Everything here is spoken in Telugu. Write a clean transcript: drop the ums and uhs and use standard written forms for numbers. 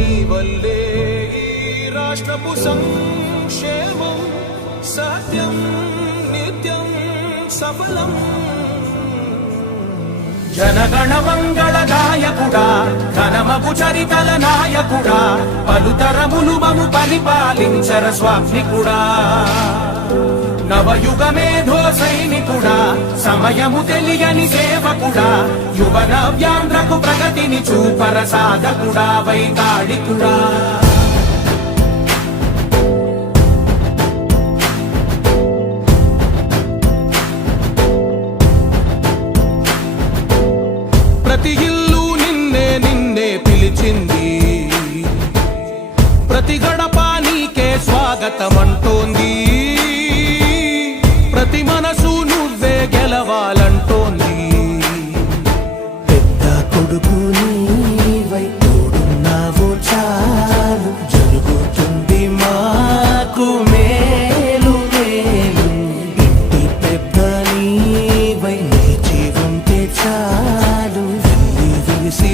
నీ వల్లే ఈ రాష్ట్రపు సంక్షేమం సత్యం నిత్యం సఫలం. జనగణ మంగళ గాయకుడా ఘనమగు చరితల నాయకుడా పలుతరములు మము పరిపాలించర స్వాప్నికుడా. నవయుగ మేధో సైనికుడా సమయము తెలియని సేవకుడా యువ నవ్యాంధ్రకు ప్రగతిని చూపర సాధకుడా వైతాళికుడా. ప్రతి ఇల్లు నిన్నే నిన్నే పిలిచింది, ప్రతి గడప నీకే స్వాగతమంటోంది, ప్రతి మనసు నువ్వే గెలవాలంటోంది. పెద్ద కొడుకు నీవై తోడున్నావు చాలు జరుగుతుంది మాకు మేలు మేలు. ఇంటి పెద్ద నీవై నిలిచి ఉంటే చాలు వెల్లి విరిసి